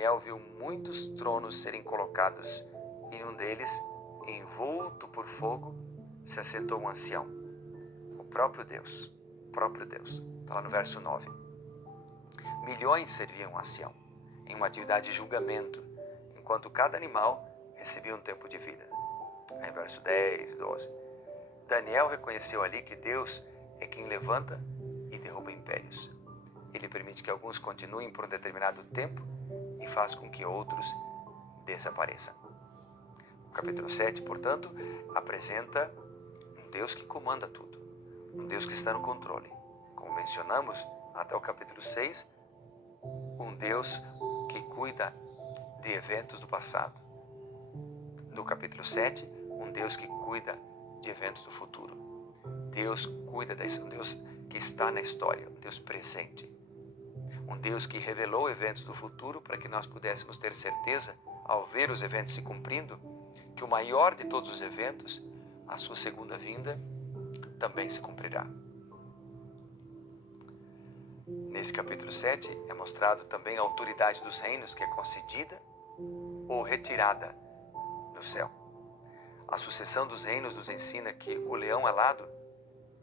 Daniel viu muitos tronos serem colocados, e em um deles, envolto por fogo, se assentou um ancião, o próprio Deus. Está lá no verso 9. Milhões serviam o ancião, em uma atividade de julgamento, enquanto cada animal recebia um tempo de vida. Aí verso 10, 12. Daniel reconheceu ali que Deus é quem levanta e derruba impérios. Ele permite que alguns continuem por um determinado tempo e faz com que outros desapareçam. O capítulo 7, portanto, apresenta um Deus que comanda tudo, um Deus que está no controle. Como mencionamos, até o capítulo 6, um Deus que cuida de eventos do passado. No capítulo 7, um Deus que cuida de eventos do futuro. Deus cuida disso, um Deus que está na história, um Deus presente. Um Deus que revelou eventos do futuro para que nós pudéssemos ter certeza, ao ver os eventos se cumprindo, que o maior de todos os eventos, a sua segunda vinda, também se cumprirá. Nesse capítulo 7 é mostrado também a autoridade dos reinos que é concedida ou retirada no céu. A sucessão dos reinos nos ensina que o leão alado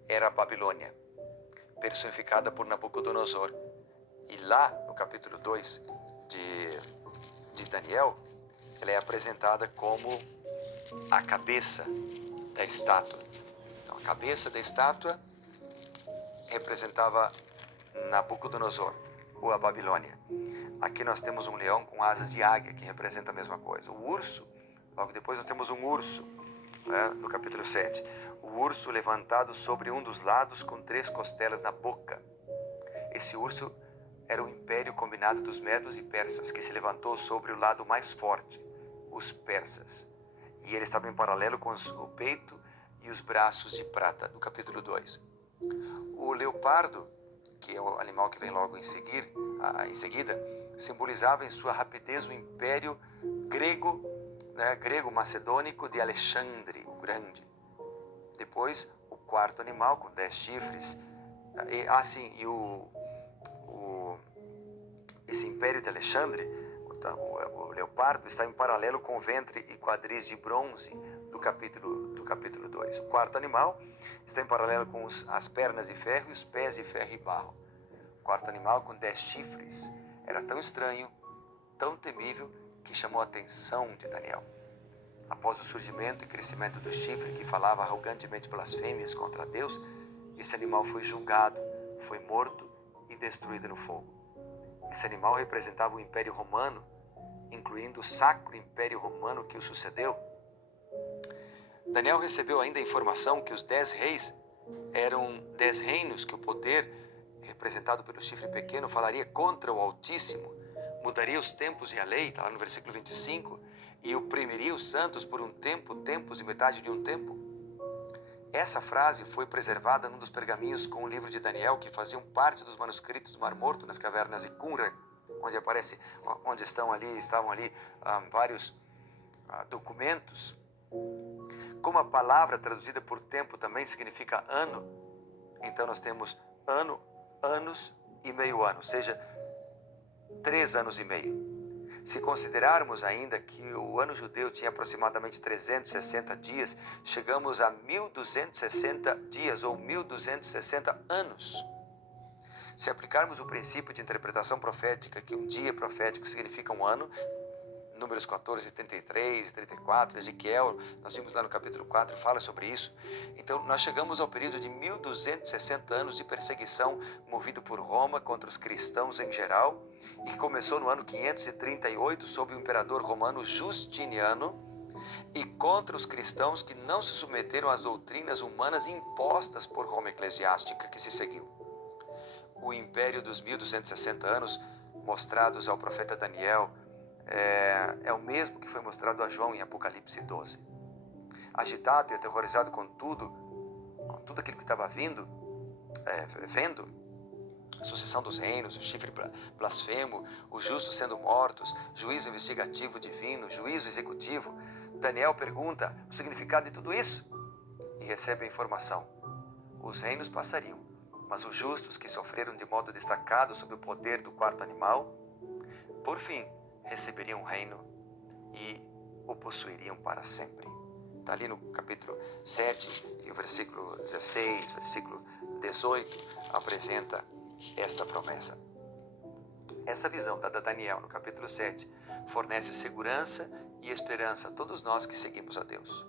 era a Babilônia, personificada por Nabucodonosor. E lá, no capítulo 2 de Daniel, ela é apresentada como a cabeça da estátua. Então, a cabeça da estátua representava Nabucodonosor, ou a Babilônia. Aqui nós temos um leão com asas de águia, que representa a mesma coisa. O urso, logo depois nós temos um urso, no capítulo 7. O urso levantado sobre um dos lados com 3 costelas na boca. Esse urso era o império combinado dos medos e persas, que se levantou sobre o lado mais forte, os persas. E ele estava em paralelo com o peito e os braços de prata, do capítulo 2. O leopardo, que é o animal que vem logo em seguida, simbolizava em sua rapidez o império grego-macedônico de Alexandre o Grande. Depois, o quarto animal, com 10 chifres. Esse império de Alexandre, o leopardo, está em paralelo com o ventre e quadris de bronze do capítulo 2. O quarto animal está em paralelo com as pernas de ferro e os pés de ferro e barro. O quarto animal, com 10 chifres, era tão estranho, tão temível, que chamou a atenção de Daniel. Após o surgimento e crescimento do chifre, que falava arrogantemente blasfêmias contra Deus, esse animal foi julgado, foi morto e destruído no fogo. Esse animal representava o Império Romano, incluindo o Sacro Império Romano que o sucedeu. Daniel recebeu ainda a informação que os 10 reis eram 10 reinos, que o poder, representado pelo chifre pequeno, falaria contra o Altíssimo, mudaria os tempos e a lei, está lá no versículo 25, e oprimiria os santos por um tempo, tempos e metade de um tempo. Essa frase foi preservada num dos pergaminhos com o livro de Daniel, que faziam parte dos manuscritos do Mar Morto, nas cavernas de Qumran, onde estavam ali vários documentos. Como a palavra traduzida por tempo também significa ano, então nós temos ano, anos e meio ano, ou seja, 3 anos e meio. Se considerarmos ainda que o ano judeu tinha aproximadamente 360 dias, chegamos a 1260 dias ou 1260 anos. Se aplicarmos o princípio de interpretação profética, que um dia profético significa um ano, Números 14, 33 e 34, Ezequiel, nós vimos lá no capítulo 4, fala sobre isso. Então, nós chegamos ao período de 1260 anos de perseguição movido por Roma contra os cristãos em geral, e que começou no ano 538 sob o imperador romano Justiniano, e contra os cristãos que não se submeteram às doutrinas humanas impostas por Roma eclesiástica que se seguiu. O império dos 1260 anos mostrados ao profeta Daniel é o mesmo que foi mostrado a João em Apocalipse 12. Agitado e aterrorizado com tudo aquilo que estava vendo, a sucessão dos reinos, o chifre blasfemo, os justos sendo mortos, juízo investigativo divino, juízo executivo, Daniel pergunta o significado de tudo isso e recebe a informação. Os reinos passariam, mas os justos que sofreram de modo destacado sob o poder do quarto animal, por fim, receberiam o reino e o possuiriam para sempre. Está ali no capítulo 7, e o versículo 16, versículo 18, apresenta esta promessa. Essa visão dada a Daniel no capítulo 7 fornece segurança e esperança a todos nós que seguimos a Deus.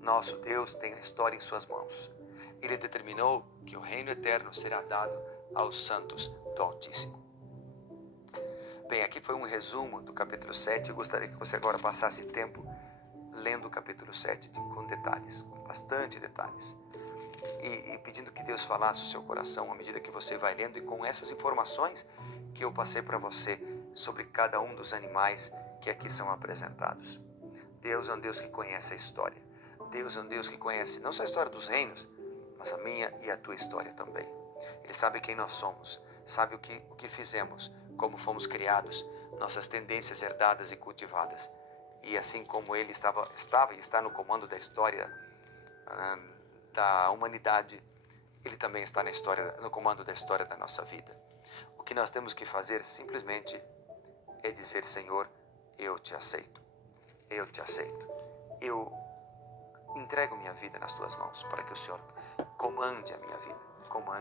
Nosso Deus tem a história em suas mãos. Ele determinou que o reino eterno será dado aos santos do Altíssimo. Bem, aqui foi um resumo do capítulo 7. Eu gostaria que você agora passasse tempo lendo o capítulo 7 com detalhes, com bastante detalhes. E pedindo que Deus falasse o seu coração à medida que você vai lendo, e com essas informações que eu passei para você sobre cada um dos animais que aqui são apresentados. Deus é um Deus que conhece a história. Deus é um Deus que conhece não só a história dos reinos, mas a minha e a tua história também. Ele sabe quem nós somos, sabe o que fizemos, como fomos criados, nossas tendências herdadas e cultivadas. E assim como Ele estava e está no comando da história da humanidade, Ele também está no comando da história da nossa vida. O que nós temos que fazer simplesmente é dizer: Senhor, eu te aceito, eu te aceito, eu entrego minha vida nas tuas mãos para que o Senhor comande a minha vida, comande